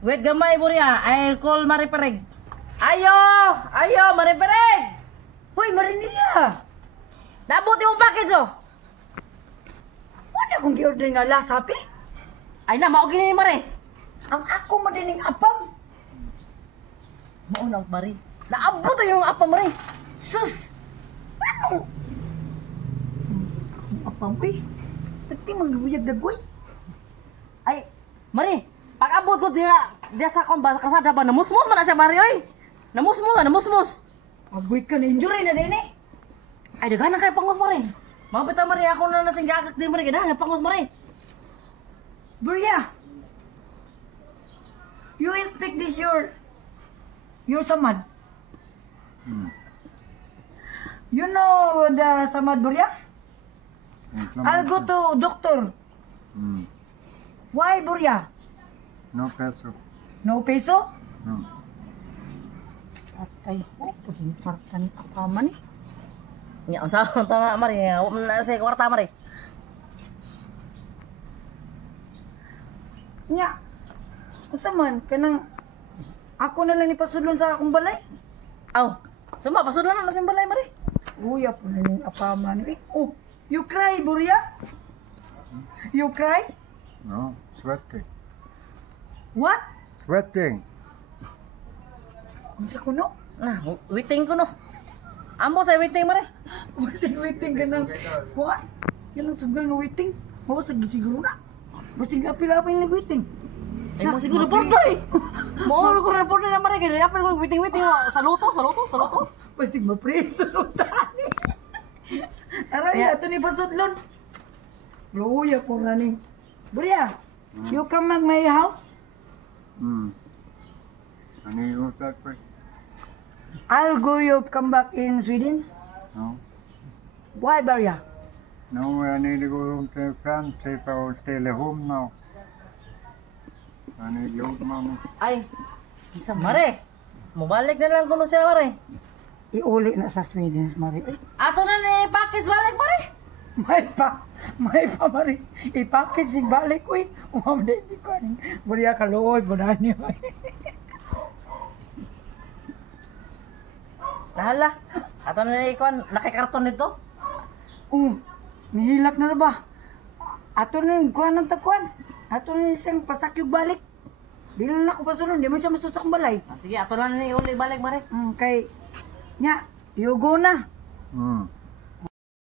Wait gamay Burya, I'll call Maripereg. Ayo! Ayo, Maripereg! Hoy, Marinilla! Nabuti mong package oh! Wala akong gi-order nga last happy. Ay na, maugin ni Mare. Ang ako madaling apam. Mauna Mari. Naabot yung apa Mare. Sus! Ano? Ang apam ko eh. Pati magluyag dagoy. Ay, Mari, pag abot ko diya sa komba kasada ba namusmus man na siya Mari oy. Namusmus. Agoy ka na injury na din eh. Ay dagan na kay pangos Mari. Mabita Mari ako na nasing gagak din Mari gina, pangos Mari. Burya! You speak this your samad. You know the samad Burya? I'll go to doctor. Why Burya? No peso. No peso? No. Atay, pwedeng partan apaman eh. Nya unsa tama Mari, wa man na sa kwarta Mari. Nya, unsa man, kanang ako na lang ni pasudlon sa akong balay. Aw, suma pasudlan na sa balay Mari. Uya po na ning apaman eh. Oh, you cry Burya? You cry? No. Sweating. What? Sweating. Unsa ko no? Nah, waiting ko no. Ambo sa waiting Mari. Basig waiting ka ng... What? Yan ang sagal na waiting. Oo, sige siguro na. Basig apil-apil na waiting. Ay mo siguro porto eh. Mo ko report na Mari kay apil ko waiting sa luto. Basig mapreso no tani. Aray, Yeah. ato ni pasudlon. Luya po na ni. Burya, you come at my house? Ano yung that way? I'll go you come back in Sweden. No. Why, Burya? No, I need to go home to France if I will stay at home now. I need to go to mama. Ay, isa Mari. Mubalik na lang kuno siya Mari. Iuli na sa Sweden, Mari. Ay, Ato na ni package balik Mari. may pa, Mari. I-package sig balik, uy. Umam din, di ko aning. Burya ka looy, bunani, Mari. Nahala. Ato na ni ikon nakikarton nito. Nihilak na ba? Ato na yung kuha ng takuan. Ato na isang pasakyog balik. Di na ako pasunod, di mo siya masusak ang balay. Sige, ato na ni uli balik Mari. Kay, nya, you go na.